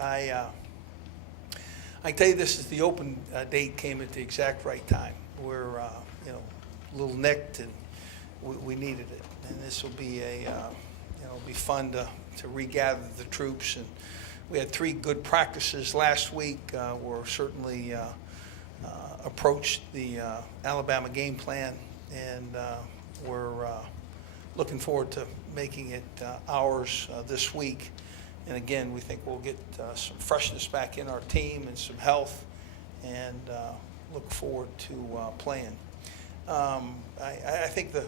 I tell you, this is the open date came at the exact right time. We're you know, a little nicked, and we needed it. And this will be it'll be fun to regather the troops. And we had 3 good practices last week. We're certainly approached the Alabama game plan, and we're looking forward to making it ours this week. And again, we think we'll get some freshness back in our team and some health, and look forward to playing. I think the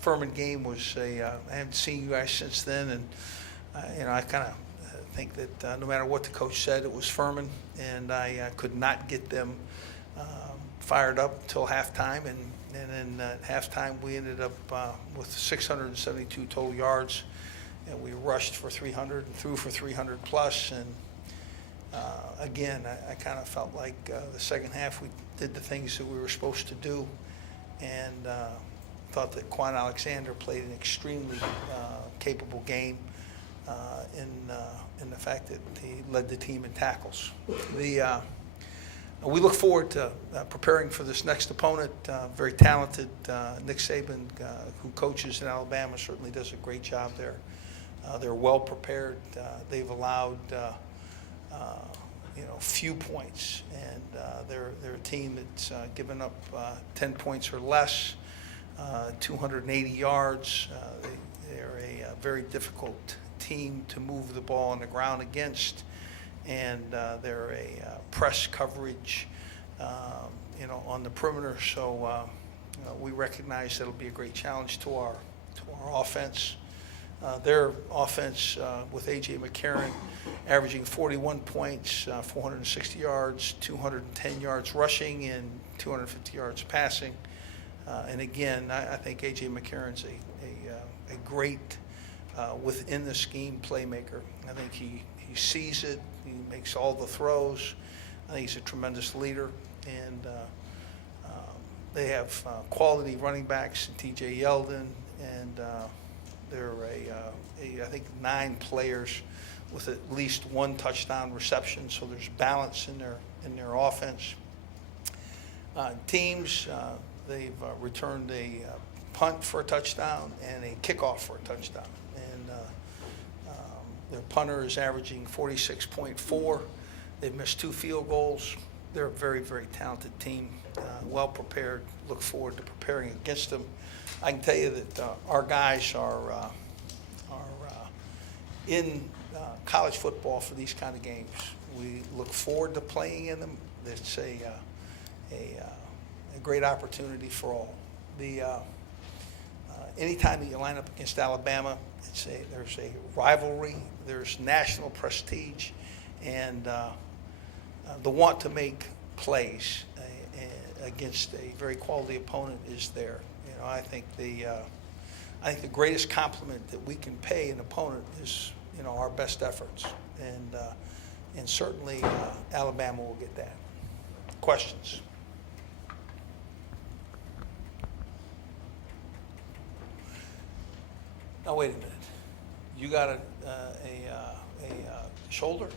Furman game was I haven't seen you guys since then, and you know, I kind of think that no matter what the coach said, it was Furman, and I could not get them fired up until halftime, and then at halftime we ended up with 672 total yards, and we rushed for 300 and threw for 300 plus. And again, I kind of felt like the second half we did the things that we were supposed to do, and thought that Quan Alexander played an extremely capable game in the fact that he led the team in tackles. We look forward to preparing for this next opponent. Very talented Nick Saban, who coaches in Alabama, certainly does a great job there. They're well prepared. They've allowed few points, and they're a team that's given up 10 points or less, 280 yards. They're a very difficult team to move the ball on the ground against, and they're a press coverage, on the perimeter. So we recognize that'll be a great challenge to our offense. Their offense with A.J. McCarron averaging 41 points, 460 yards, 210 yards rushing, and 250 yards passing. And again, I think A.J. McCarron's a great within the scheme playmaker. I think he sees it. He makes all the throws. I think he's a tremendous leader. And they have quality running backs in T.J. Yeldon, and they're I think 9 players with at least 1 touchdown reception. So there's balance in their offense. Teams, they've returned a punt for a touchdown and a kickoff for a touchdown. And their punter is averaging 46.4. They've missed 2 field goals. They're a very, very talented team, well prepared. Look forward to preparing against them. I can tell you that our guys are in college football for these kind of games. We look forward to playing in them. It's a great opportunity for all. Anytime that you line up against Alabama, there's a rivalry, there's national prestige, and the want to make plays against a very quality opponent is there. I think the greatest compliment that we can pay an opponent is our best efforts, and certainly Alabama will get that. Questions? Now wait a minute. You got a shoulder,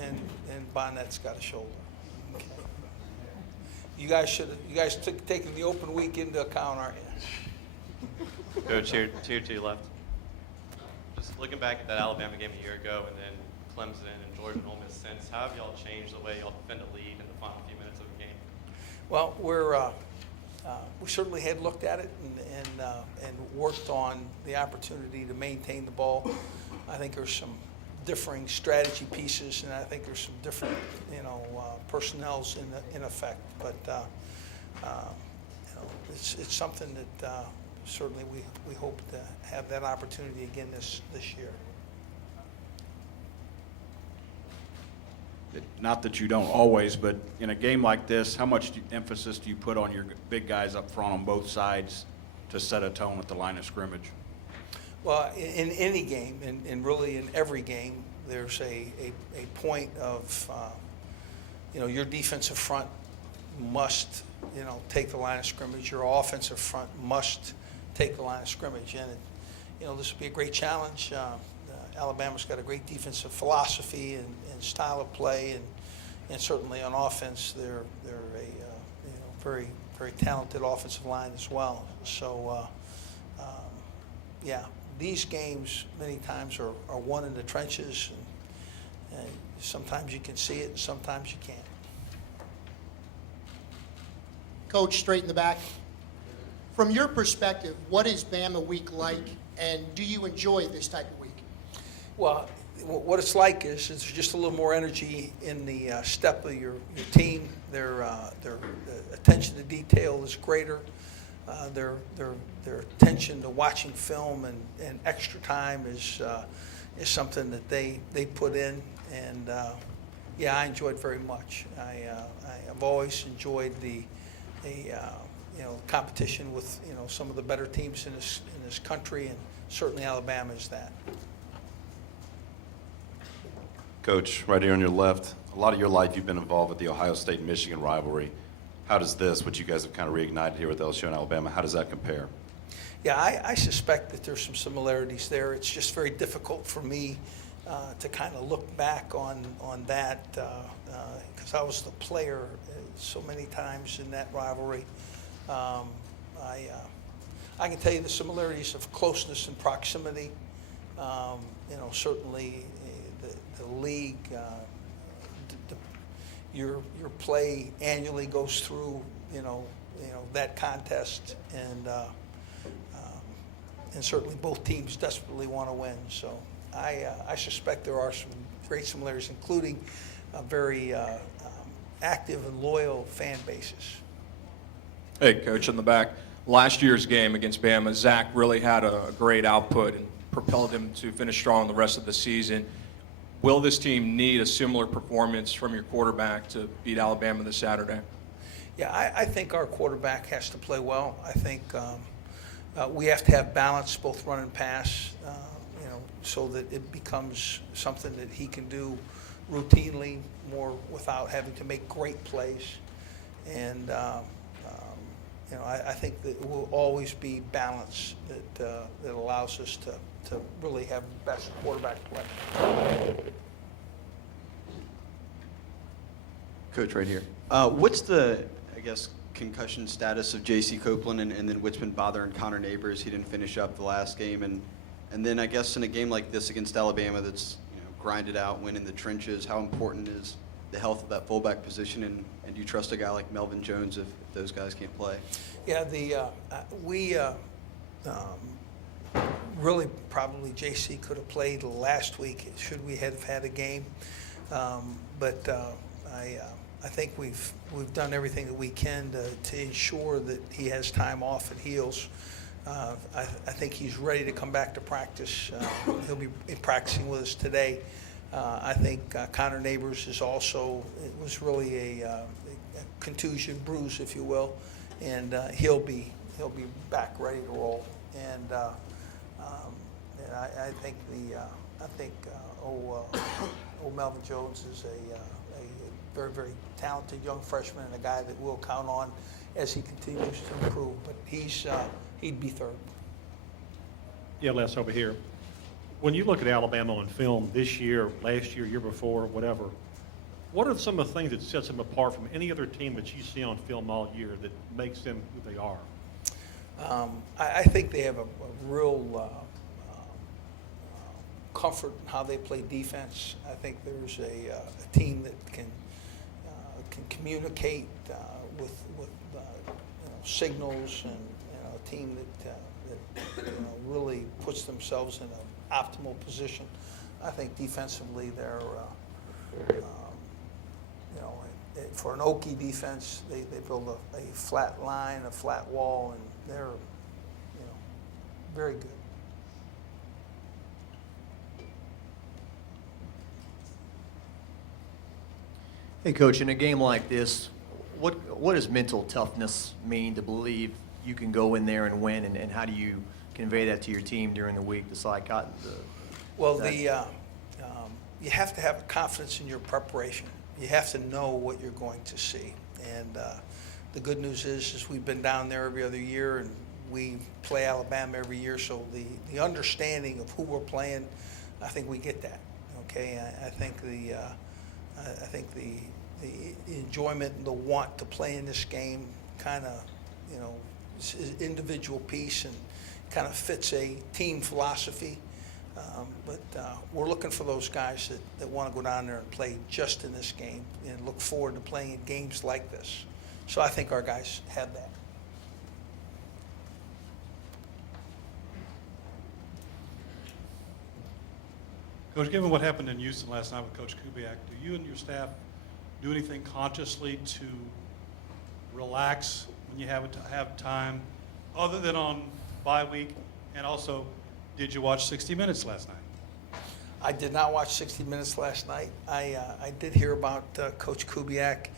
and Bonnet's got a shoulder. Okay. You guys taken the open week into account, aren't you? Coach, here to your left. Just looking back at that Alabama game a year ago, and then Clemson and Georgia and Ole Miss since, how have y'all changed the way y'all defend a lead in the final few minutes of the game? Well, we certainly had looked at it and worked on the opportunity to maintain the ball. I think there's some differing strategy pieces, and I think there's some different personnels in effect. But it's something that certainly we hope to have that opportunity again this year. Not that you don't always, but in a game like this, how much emphasis do you put on your big guys up front on both sides to set a tone at the line of scrimmage? Well, in any game, and really in every game, there's a point of, your defensive front must, take the line of scrimmage. Your offensive front must take the line of scrimmage. And, this will be a great challenge. Alabama's got a great defensive philosophy and style of play, and certainly on offense, they're a very very talented offensive line as well. So yeah, these games many times are won in the trenches, and sometimes you can see it, and sometimes you can't. Coach, straight in the back. From your perspective, what is Bama week like, and do you enjoy this type of week? Well, what it's like is there's just a little more energy in the step of your team. Their attention to detail is greater. Their attention to watching film and extra time is something that they put in, and yeah, I enjoyed very much. I've always enjoyed the competition with some of the better teams in this country, and certainly Alabama is that. Coach, right here on your left, a lot of your life you've been involved with the Ohio State-Michigan rivalry. How does this, what you guys have kind of reignited here with LSU and Alabama, how does that compare? Yeah, I suspect that there's some similarities there. It's just very difficult for me to kind of look back on that because I was the player so many times in that rivalry. I can tell you the similarities of closeness and proximity. Certainly the league, your play annually goes through that contest, and certainly both teams desperately want to win. So I suspect there are some great similarities, including very active and loyal fan bases. Hey, Coach, in the back. Last year's game against Bama, Zach really had a great output and propelled him to finish strong the rest of the season. Will this team need a similar performance from your quarterback to beat Alabama this Saturday? Yeah, I think our quarterback has to play well. I think we have to have balance, both run and pass, so that it becomes something that he can do routinely, more without having to make great plays. And I think that it will always be balance that allows us to really have the best quarterback play. Coach, right here. What's the, I guess, concussion status of J.C. Copeland, and then what's been bothering Connor Neighbors? He didn't finish up the last game, and then I guess in a game like this against Alabama, that's grinded out, win in the trenches. How important is the health of that fullback position, and do you trust a guy like Melvin Jones if those guys can't play? Yeah, we really probably JC could have played last week should we have had a game, but I think we've done everything that we can to ensure that he has time off and heals. I think he's ready to come back to practice. He'll be practicing with us today. I think Connor Neighbors is also, it was really a contusion bruise, if you will, and he'll be back ready to roll. And I think Melvin Jones is a very, very talented young freshman and a guy that we'll count on as he continues to improve. But he'd be third. Yeah, Les, over here. When you look at Alabama on film this year, last year, year before, whatever, what are some of the things that sets them apart from any other team that you see on film all year that makes them who they are? I think they have a real comfort in how they play defense. I think there's a team that can communicate with signals, and a team that really puts themselves in an optimal position. I think defensively they're for an Okie defense, they build a flat line, a flat wall, and they're very good. Hey, Coach, in a game like this, what does mental toughness mean to believe you can go in there and win, and how do you convey that to your team during the week? Well, you have to have confidence in your preparation. You have to know what you're going to see. And the good news is we've been down there every other year, and we play Alabama every year, so the understanding of who we're playing I think we get that. Okay, I think the enjoyment and the want to play in this game kind of, you know, is individual piece and kind of fits a team philosophy. But we're looking for those guys that want to go down there and play just in this game and look forward to playing in games like this. So I think our guys have that. Coach, given what happened in Houston last night with Coach Kubiak, do you and your staff do anything consciously to relax when you have time, other than on bye week? And also, did you watch 60 Minutes last night? I did not watch 60 Minutes last night. I did hear about Coach Kubiak.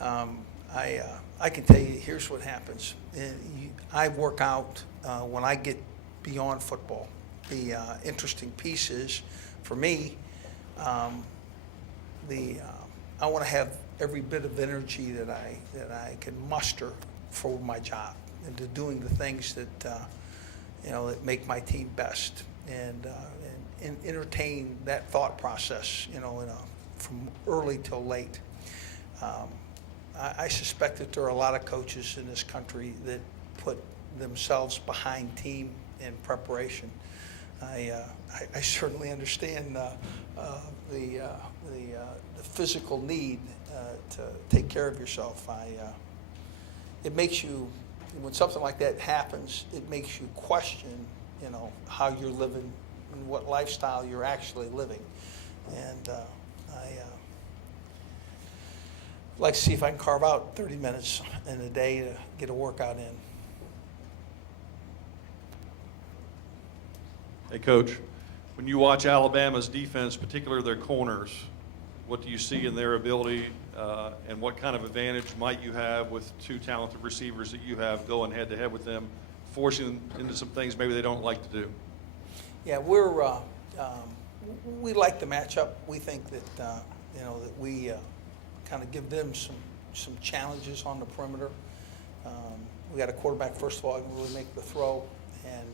I can tell you, here's what happens. I work out when I get beyond football. The interesting piece is, for me, I want to have every bit of energy that I can muster for my job and to doing the things that that make my team best, and entertain that thought process, from early till late. I suspect that there are a lot of coaches in this country that put themselves behind team in preparation. I certainly understand the physical need to take care of yourself. It makes you, when something like that happens, it makes you question, how you're living and what lifestyle you're actually living. And I like to see if I can carve out 30 minutes in a day to get a workout in. Hey, Coach, when you watch Alabama's defense, particularly their corners, what do you see in their ability, and what kind of advantage might you have with two talented receivers that you have going head-to-head with them, forcing them into some things maybe they don't like to do? Yeah, we like the matchup. We think that that we kind of give them some challenges on the perimeter. We got a quarterback, first of all, who can really make the throw, and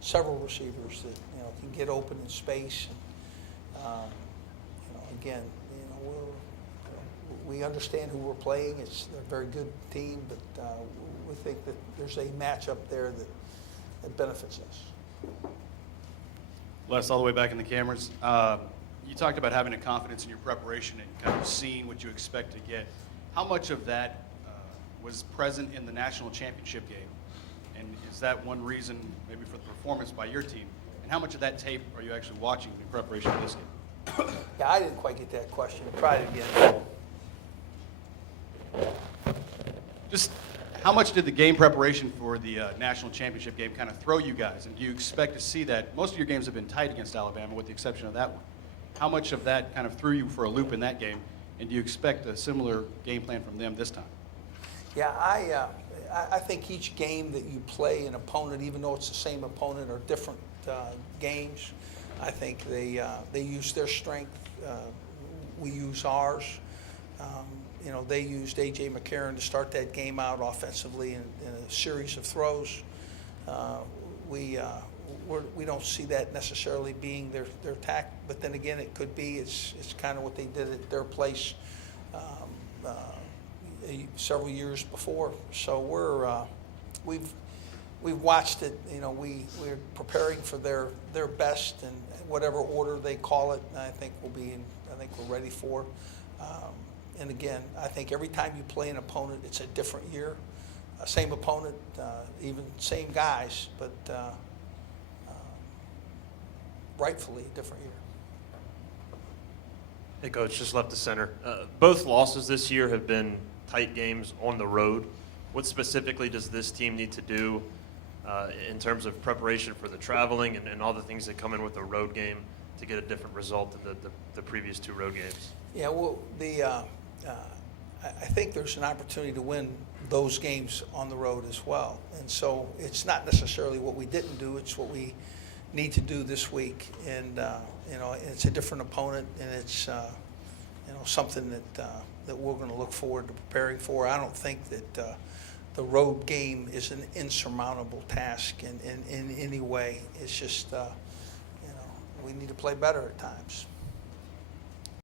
several receivers that can get open in space. And, again, we understand who we're playing. It's a very good team, but we think that there's a matchup there that benefits us. Les, all the way back in the cameras. You talked about having a confidence in your preparation and kind of seeing what you expect to get. How much of that was present in the national championship game? And is that one reason maybe for the performance by your team? And how much of that tape are you actually watching in preparation for this game? Yeah, I didn't quite get that question. Try it again. Just how much did the game preparation for the national championship game kind of throw you guys? And do you expect to see that? Most of your games have been tight against Alabama with the exception of that one. How much of that kind of threw you for a loop in that game? And do you expect a similar game plan from them this time? Yeah, I think each game that you play an opponent, even though it's the same opponent or different games, I think they use their strength. We use ours. They used A.J. McCarron to start that game out offensively in a series of throws. We don't see that necessarily being their tact, but then again, it could be. It's kind of what they did at their place several years before. So we've watched it. We're preparing for their best in whatever order they call it. I think we're ready for. And again, I think every time you play an opponent, it's a different year. Same opponent, even same guys, but rightfully a different year. Hey, Coach, just left the center. Both losses this year have been tight games on the road. What specifically does this team need to do in terms of preparation for the traveling and all the things that come in with a road game to get a different result than the previous two road games? Yeah, well, I think there's an opportunity to win those games on the road as well. And so it's not necessarily what we didn't do, it's what we need to do this week. And, it's a different opponent, and it's, something that we're going to look forward to preparing for. I don't think that the road game is an insurmountable task in any way. It's just, we need to play better at times.